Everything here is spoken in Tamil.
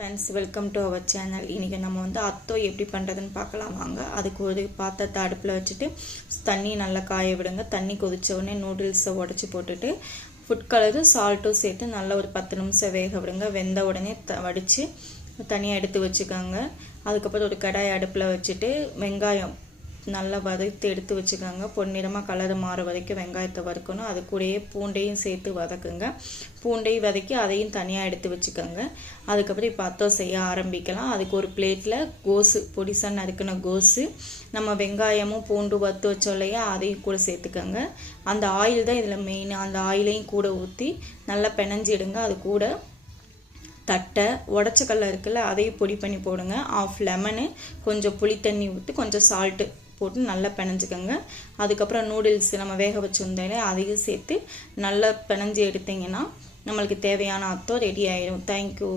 Friends, welcome to our channel. இன்றைக்கி நம்ம அத்தோ எப்படி பண்ணுறதுன்னு பார்க்கலாம் வாங்க. அதுக்கு ஒரு பாத்திரத்தை அடுப்பில் வச்சுட்டு தண்ணி நல்லா காய விடுங்க. தண்ணி கொதிச்ச உடனே நூடுல்ஸை உடச்சி போட்டுட்டு ஃபுட் கலரும் சால்ட்டும் சேர்த்து நல்லா ஒரு 10 நிமிஷம் வேக விடுங்க. வெந்த உடனே வடித்து தனியாக எடுத்து வச்சுக்கோங்க. அதுக்கப்புறம் ஒரு கடாய் அடுப்பில் வச்சுட்டு வெங்காயம் நல்லா வதக்கி எடுத்து வச்சுக்கோங்க. பொன்னிறமாக கலர் மாற வரைக்கும் வெங்காயத்தை வதக்கணும். அது கூடயே பூண்டையும் சேர்த்து வதக்குங்க. பூண்டையும் வதக்கி அதையும் தனியாக எடுத்து வச்சுக்கோங்க. அதுக்கப்புறம் இப்போ அத்தோ செய்ய ஆரம்பிக்கலாம். அதுக்கு ஒரு பிளேட்டில் கோஸு பொடிசாக நறுக்கின கோஸு, நம்ம வெங்காயமும் பூண்டு வறுத்து வச்சோம் இல்லையா, அதையும் கூட சேர்த்துக்கோங்க. அந்த ஆயில் தான் இதில் மெயின். அந்த ஆயிலையும் கூட ஊற்றி நல்லா பிணைஞ்சிடுங்க. அது கூட தட்டை உடச்ச கடலை இருக்குல்ல, அதையும் பொடி பண்ணி போடுங்க. 1/2 லெமனு, கொஞ்சம் புளி தண்ணி ஊற்றி கொஞ்சம் சால்ட்டு போட்டு நல்லா பிணைஞ்சிக்கோங்க. அதுக்கப்புறம் நூடுல்ஸ் நம்ம வேக வச்சுருந்தோம், அதையும் சேர்த்து நல்லா பிணைஞ்சி எடுத்திங்கன்னா நம்மளுக்கு தேவையான அத்தோ ரெடி ஆயிடும். தேங்க்யூ.